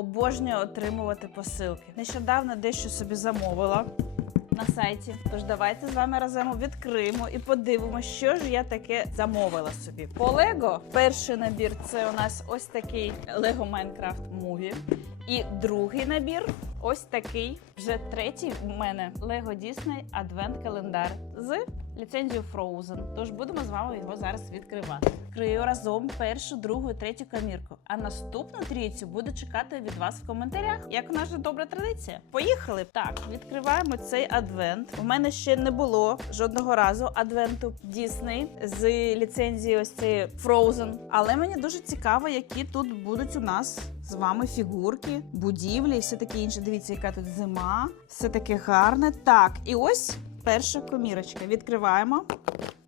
обожнюю отримувати посилки. Нещодавно дещо собі замовила. На сайті, тож давайте з вами разом відкриємо і подивимося, що ж я таке замовила собі. По Лего перший набір це у нас ось такий Лего Майнкрафт Муві. І другий набір ось такий, вже третій в мене Lego Disney Advent календар з ліцензією Frozen. Тож будемо з вами його зараз відкривати. Відкрию разом першу, другу, третю камірку. А наступну трійцю буду чекати від вас в коментарях, як наша добра традиція. Поїхали! Так, відкриваємо цей адвент. У мене ще не було жодного разу адвенту Disney з ліцензії ось цієї Frozen. Але мені дуже цікаво, які тут будуть у нас з вами фігурки, будівлі і все таке інше. Дивіться, яка тут зима, все таке гарне. Так, і ось перша комірочка. Відкриваємо.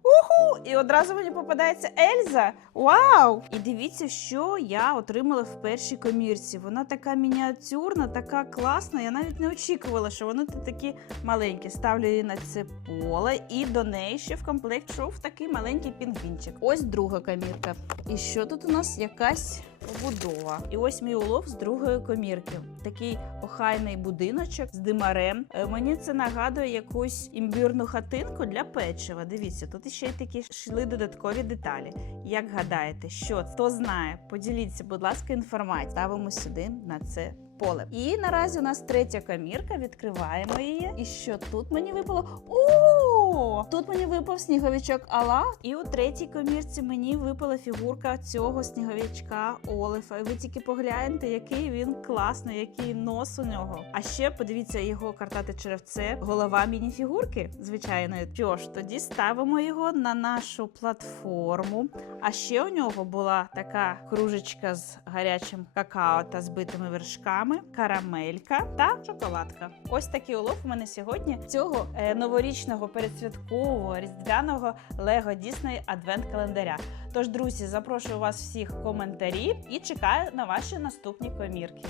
Уху! І одразу мені попадається Ельза. Вау! І дивіться, що я отримала в першій комірці. Вона така мініатюрна, така класна. Я навіть не очікувала, що вони такі маленькі. Ставлю її на це поле, і до неї ще в комплект йшов такий маленький пінгвінчик. Ось друга комірка. І що тут у нас якась побудова? І ось мій улов з другої комірки. Такий охайний будиночок з димарем. Е, Мені це нагадує якусь імбірну хатинку для печива. Дивіться, тут ще й такі йшли додаткові деталі. Як гадаєте, що хто знає? Поділіться, будь ласка, інформацією. Ставимо сюди на це поле. І наразі у нас третя камірка. Відкриваємо її. І що тут мені випало? О! Тут мені випав сніговичок Алла. І у третій комірці мені випала фігурка цього сніговичка Олефа. І ви тільки погляньте, який він класний, який нос у нього. А ще подивіться його картати черевце, голова мініфігурки, звичайної. Що ж, тоді ставимо його на нашу платформу. А ще у нього була така кружечка з гарячим какао та збитими вершками, карамелька та шоколадка. Ось такий улов у мене сьогодні цього е, новорічного передсвяткового різдвяного Лего Дісней Адвент календаря. Тож, друзі, запрошую вас всіх в коментарі і чекаю на ваші наступні комірки.